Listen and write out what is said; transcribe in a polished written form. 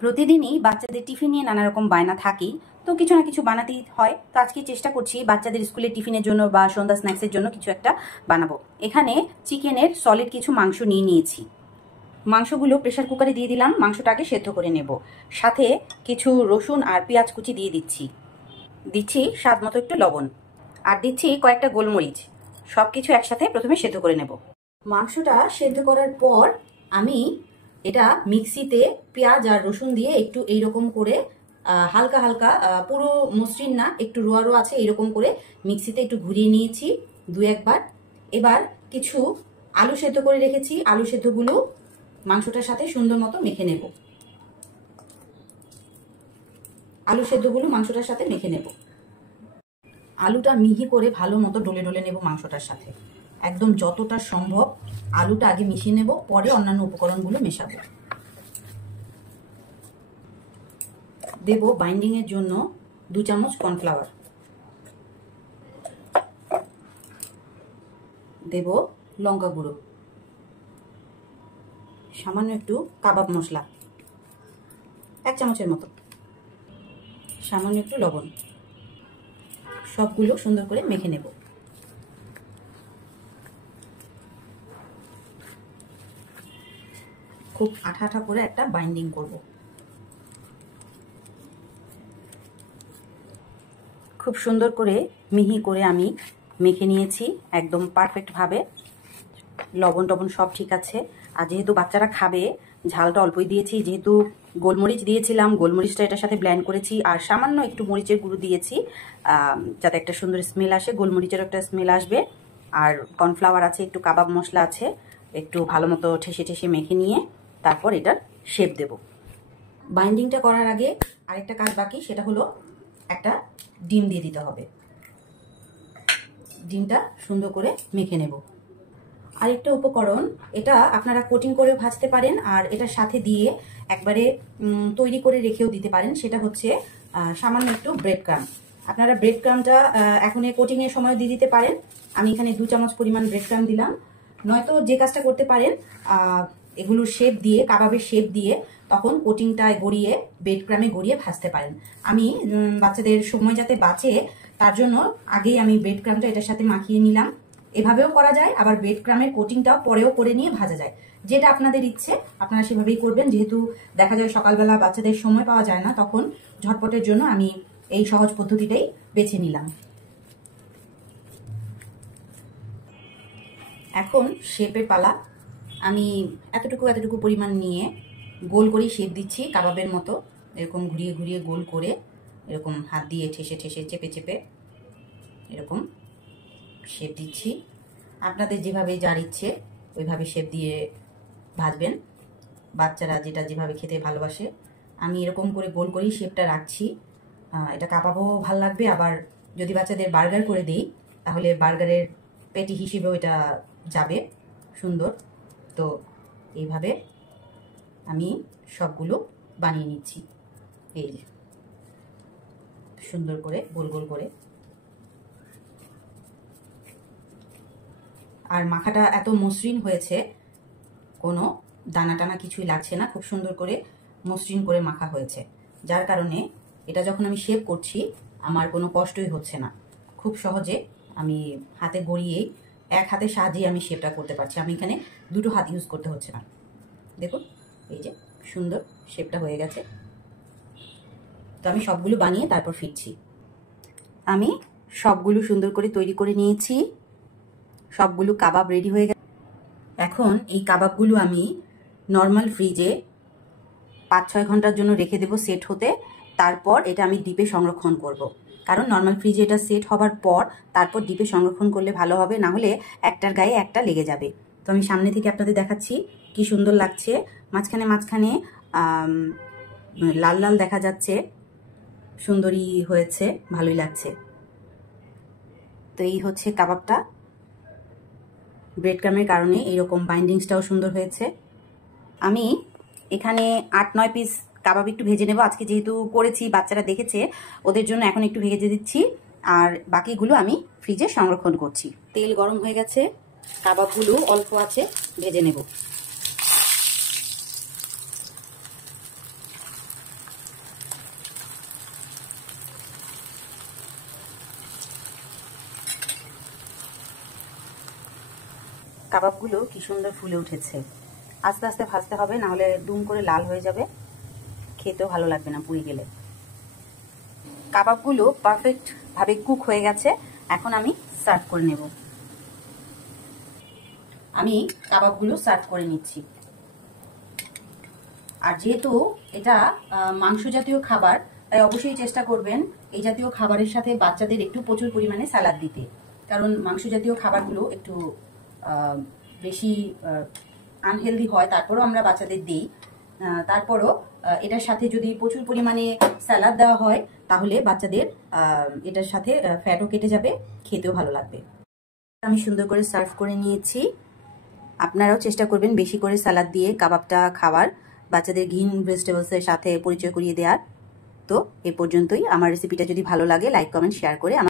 প্রতিদিনই বাচ্চাদের টিফিন নিয়ে নানা রকম বায়না থাকেই, তো কিছু না কিছু বানাতেই হয়। তো আজকে চেষ্টা করছি বাচ্চাদের স্কুলের টিফিনের জন্য বা সন্ধ্যা স্ন্যাক্সের জন্য কিছু একটা বানাবো। এখানে চিকেনের সলিড কিছু মাংস নিয়ে নিয়েছি। মাংসগুলো প্রেসার কুকারে দিয়ে দিলাম, মাংসটাকে সেদ্ধ করে নেব। সাথে কিছু রসুন আর পেঁয়াজ কুচি দিয়ে দিচ্ছি স্বাদ মতো একটু লবণ, আর দিচ্ছি কয়েকটা গোলমরিচ। সব কিছু একসাথে প্রথমে সেদ্ধ করে নেব। মাংসটা সেদ্ধ করার পর আমি এটা মিক্সিতে পেঁয়াজ আর রসুন দিয়ে একটু এইরকম করে হালকা হালকা, পুরো মসৃণ না, একটু রোয়া রোয়া আছে, এইরকম করে মিক্সিতে একটু ঘুরিয়ে নিয়েছি দু একবার। এবার কিছু আলু সেদ্ধ করে রেখেছি, আলু সেদ্ধগুলো মাংসটার সাথে সুন্দর মতো মেখে নেব। আলু সেদ্ধগুলো মাংসটার সাথে মেখে নেব। আলুটা মিহি করে ভালো মতো ডলে ডলে নেব মাংসটার সাথে। একদম যতটা সম্ভব আলুটা আগে মিশিয়ে নেব, পরে অন্যান্য উপকরণগুলো মেশাবো। দেব বাইন্ডিং এর জন্য 2 চামচ কর্নফ্লাওয়ার, দেব লঙ্কা গুঁড়ো, সামান্য একটু কাবাব মশলা 1 চামচের মতো, সামান্য একটু লবণ। সবগুলো সুন্দর করে মেখে নেব। খুব আঠা আঠা করে একটা বাইন্ডিং করব। খুব সুন্দর করে মিহি করে আমি মেখে নিয়েছি, একদম পারফেক্ট ভাবে। লবণ টবণ সব ঠিক আছে। আর যেহেতু বাচ্চারা খাবে, ঝালটা অল্পই দিয়েছি। যেহেতু গোলমরিচ দিয়েছিলাম, গোলমরিচটা এটার সাথে ব্লেন্ড করেছি, আর সামান্য একটু মরিচের গুঁড়ো দিয়েছি যাতে একটা সুন্দর স্মেল আসে, গোলমরিচের একটা স্মেল আসবে। আর কর্নফ্লাওয়ার আছে, একটু কাবাব মশলা আছে। একটু ভালো মতো ঠেসে ঠেসে মেখে নিয়ে তারপর এটার শেপ দেব। বাইন্ডিংটা করার আগে আরেকটা কাজ বাকি, সেটা হলো একটা ডিম দিয়ে দিতে হবে। ডিমটা সুন্দর করে মেখে নেব। আরেকটা উপকরণ, এটা আপনারা কোটিং করে ভাজতে পারেন, আর এটার সাথে দিয়ে একবারে তৈরি করে রেখেও দিতে পারেন। সেটা হচ্ছে সামান্য একটু ব্রেড ক্রাম্ব। আপনারা ব্রেড ক্রাম্বটা এখন কোটিং এর সময় দিয়ে দিতে পারেন। আমি এখানে 2 চামচ পরিমাণ ব্রেড ক্রাম্ব দিলাম। নয়তো যে কাজটা করতে পারেন, এগুলোর শেপ দিয়ে, কাবাবের শেপ দিয়ে তখন কোটিংটায় গড়িয়ে ব্রেড ক্রাম্বে গড়িয়ে ভাজতে পারেন। আমি বাচ্চাদের সময় যাতে বাঁচে তার জন্য আগেই আমি ব্রেড ক্রাম্বটা এটার সাথে মাখিয়ে নিলাম। এভাবেও করা যায়, আবার ব্রেড ক্রামের কোটিংটাও পরেও করে নিয়ে ভাজা যায়। যেটা আপনাদের ইচ্ছে আপনারা সেভাবেই করবেন। যেহেতু দেখা যায় সকালবেলা বাচ্চাদের সময় পাওয়া যায় না, তখন ঝটপটের জন্য আমি এই সহজ পদ্ধতিটাই বেছে নিলাম। এখন শেপের পালা। আমি এতটুকু পরিমাণ নিয়ে গোল করে শেপ দিচ্ছি কাবাবের মতো। এরকম ঘুরিয়ে ঘুরিয়ে গোল করে, এরকম হাত দিয়ে ঠেসে ঠেসে চেপে চেপে এরকম শেপ দিচ্ছি। আপনাদের যেভাবে যার ইচ্ছে ওইভাবে শেপ দিয়ে ভাজবেন, বাচ্চারা যেভাবে খেতে ভালোবাসে। আমি এরকম করে গোল করেই শেপটা রাখছি। এটা কাবাবও ভালো লাগবে, আবার যদি বাচ্চাদের বার্গার করে দিই তাহলে বার্গারের পেটি হিসেবেও এটা যাবে সুন্দর। তো এইভাবে আমি সবগুলো বানিয়ে নিচ্ছি। এই যে সুন্দর করে গোল গোল করে। আর মাখাটা এত মসৃণ হয়েছে, কোনো দানা টানা কিছুই লাগছে না, খুব সুন্দর করে মসৃণ করে মাখা হয়েছে। যার কারণে এটা যখন আমি শেপ করছি আমার কোনো কষ্টই হচ্ছে না। খুব সহজে আমি হাতে গড়িয়েই, এক হাতের সাহায্যেই আমি শেপটা করতে পারছি। আমি এখানে 2টো হাত ইউজ করতে হচ্ছে না। দেখুন এই যে সুন্দর শেপটা হয়ে গেছে। তো আমি সবগুলো বানিয়ে তারপর ফিরছি। আমি সবগুলো সুন্দর করে তৈরি করে নিয়েছি, সবগুলো কাবাব রেডি হয়ে গেছে। এখন এই কাবাবগুলো আমি নর্মাল ফ্রিজে 5-6 ঘন্টার জন্য রেখে দেব সেট হতে। তারপর এটা আমি ডিপে সংরক্ষণ করব। কারণ নর্মাল ফ্রিজে এটা সেট হবার পর তারপর ডিপে সংরক্ষণ করলে ভালো হবে, না হলে একটার গায়ে একটা লেগে যাবে। তো আমি সামনে থেকে আপনাদের দেখাচ্ছি কি সুন্দর লাগছে। মাঝখানে মাঝখানে লাল লাল দেখা যাচ্ছে, সুন্দরই হয়েছে, ভালোই লাগছে। তো এই হচ্ছে কাবাবটা। ব্রেড ক্রামের কারণে এইরকম বাইন্ডিংসটাও সুন্দর হয়েছে। আমি এখানে 8-9 পিস কাবাব একটু ভেজে নেব। আজকে যেহেতু করেছি, বাচ্চারা দেখেছে, ওদের জন্য এখন একটু ভেজে দিচ্ছি, আর বাকিগুলো আমি ফ্রিজে সংরক্ষণ করছি। তেল গরম হয়ে গেছে, কাবাবগুলো অল্প আছে ভেজে নেব। কাবাবগুলো কি সুন্দর ফুলে উঠেছে। আস্তে আস্তে ভাজতে হবে, না হলে দুম করে লাল হয়ে যাবে, খেতেও ভালো লাগবে না পুড়ে গেলে। কাবাবগুলো পারফেক্ট ভাবে কুক হয়ে গেছে। এখন আমি সার্ভ করে নেব। আমি কাবাবগুলো সার্ভ করে নিচ্ছি। আর যেহেতু এটা মাংস জাতীয় খাবার, তাই অবশ্যই চেষ্টা করবেন এই জাতীয় খাবারের সাথে বাচ্চাদের একটু প্রচুর পরিমাণে স্যালাড দিতে, কারণ মাংস জাতীয় খাবারগুলো একটু বেশি আনহেলদি হয়, তারপরও আমরা বাচ্চাদের দিই। তারপরও এটার সাথে যদি প্রচুর পরিমাণে স্যালাড দেওয়া হয় তাহলে বাচ্চাদের এটার সাথে ফ্যাটও কেটে যাবে, খেতেও ভালো লাগবে। আমি সুন্দর করে সার্ভ করে নিয়েছি। আপনারাও চেষ্টা করবেন বেশি করে স্যালাড দিয়ে কাবাবটা খাওয়ার, বাচ্চাদের গ্রিন ভেজিটেবলসের সাথে পরিচয় করিয়ে দেওয়ার। তো এ পর্যন্তই। আমার রেসিপিটা যদি ভালো লাগে লাইক কমেন্ট শেয়ার করে